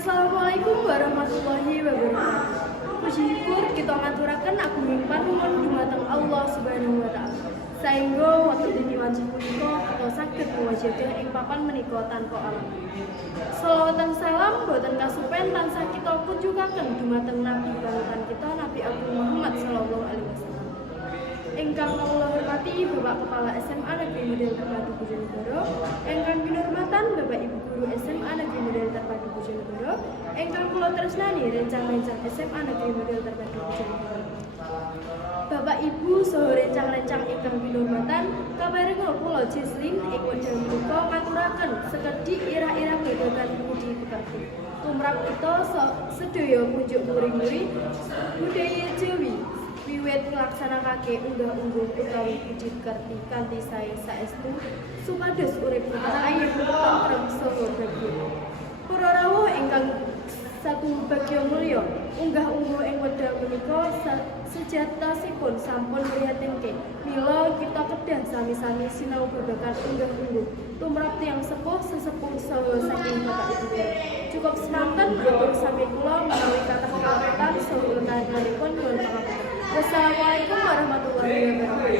Assalamualaikum warahmatullahi wabarakatuh. Puji syukur kita ngaturaken agung panuwun dumateng Allah Subhanahu wa taala. Saengga wektu dini wanci punika kita saged muwajadah ing papan menika tanpa alam. Shalawat dan salam boten kasupen tansah kita kunjungaken dumateng Nabi panutan kita Nabi Agung Muhammad sallallahu alaihi wasallam. Ingkang kula hormati Bapak Kepala SMA Negeri Model Terpadu Bojonegoro, ingkang kinurmatan Bapak Ibu Guru SMA Negeri Model Terpadu Bojonegoro, ingkang kula tresnani rencang-rencang SMA Negeri Model Terpadu Bojonegoro. Bapak Ibu saha rencang-rencang ingkang kinurmatan, kaparinga kula Jesslyn ing wekdal menika ngaturaken sekedhik irah-irah babagan budi pekerti. Tumrap kita sedaya kunjuk muring-muring budaya Jawi. Wiwit nglaksanakake unggah-ungguh utawi budi pekerti kanthi sae saestu supados urip kita ayu tentrem saha bagya. Para rawuh ingkang satu bagya mulya, unggah-ungguh ing wekdal menika sejatosipun sampun prihatinke. Mila kita kedah sami-sami sinau babagan unggah-ungguh tumrap tiyang sepuh sesepuh saha saking Bapak Ibu. Cukup semanten atur sami kula menawi kathah kalametan saha ulunipun nyuwun pangapunten. Wassalamualaikum warahmatullahi wabarakatuh.